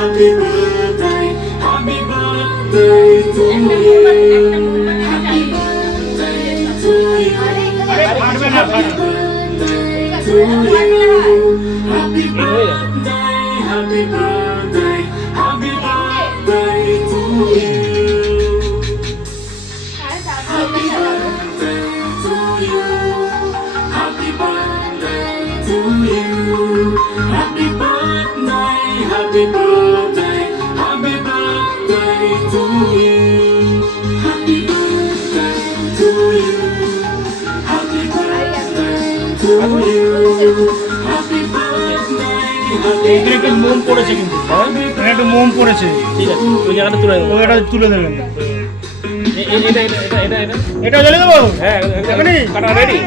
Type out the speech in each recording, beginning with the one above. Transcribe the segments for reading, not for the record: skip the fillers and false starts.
happy birthday to you. Happy birthday to you. Happy birthday to you. Happy birthday, happy birthday, happy birthday to you. Happy birthday to you. Happy birthday to you. Happy birthday, happy birthday, happy birthday to you. Happy birthday to you. Happy birthday to you. Happy birthday, happy এখানে একটু মোম পড়েছে কিন্তু এখানে একটু মোম পড়েছে। ঠিক আছে, ওই জায়গাটা তুলে দেবো। ওটা তুলে দেবেন। এটা এটা জ্বলে দেবো? হ্যাঁ, এখনই? কাটা ready.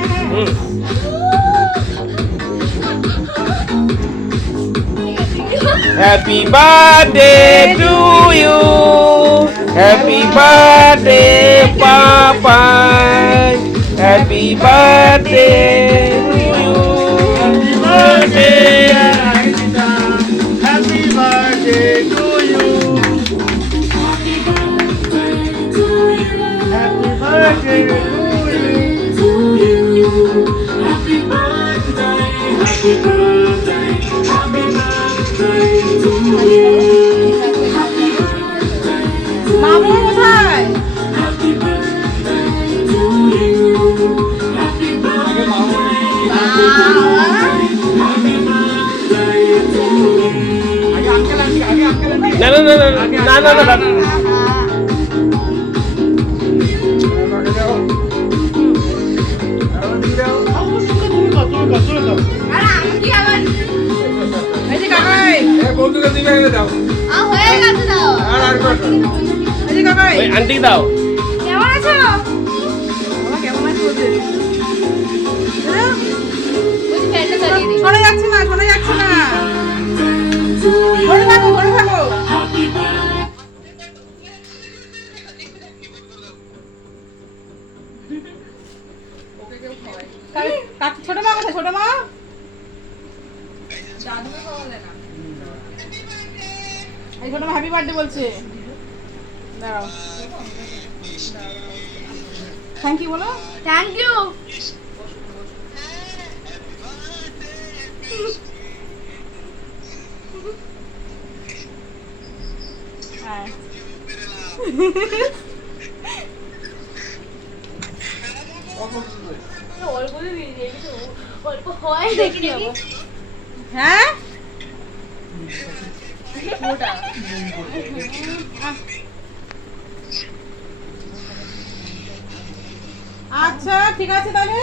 Happy birthday to you. Happy birthday, Papa. Happy birthday to you. Happy birthday to you. Happy birthday to you. Happy birthday to you. Happy birthday, happy birthday, happy birthday to you. Happy birthday to মামুর কোথায়? you. Happy birthday to you. Happy birthday, happy birthday, happy birthday to you. না না না না না না না। আরে আমি কি আবার এই যে কাকাই বন্ধুকে দিবে দাও। হয়ে গেছে দাও এই যে কাকাই ওই আন্টি দাও। কেমন আছো বাবা কেমন আছো বলতে বুঝি ফ্যানটা চালিয়ে দিই শোনা যাচ্ছে না ধরে থাকো Happy birthday. ছোট মা কোথায় ছোট মা এই ছোট মা হ্যাপি বার্থডে বলছে দাঁড়াও থ্যাংক ইউ বলো থ্যাংক ইউ হ্যাঁ হ্যাঁ আচ্ছা ঠিক আছে তাহলে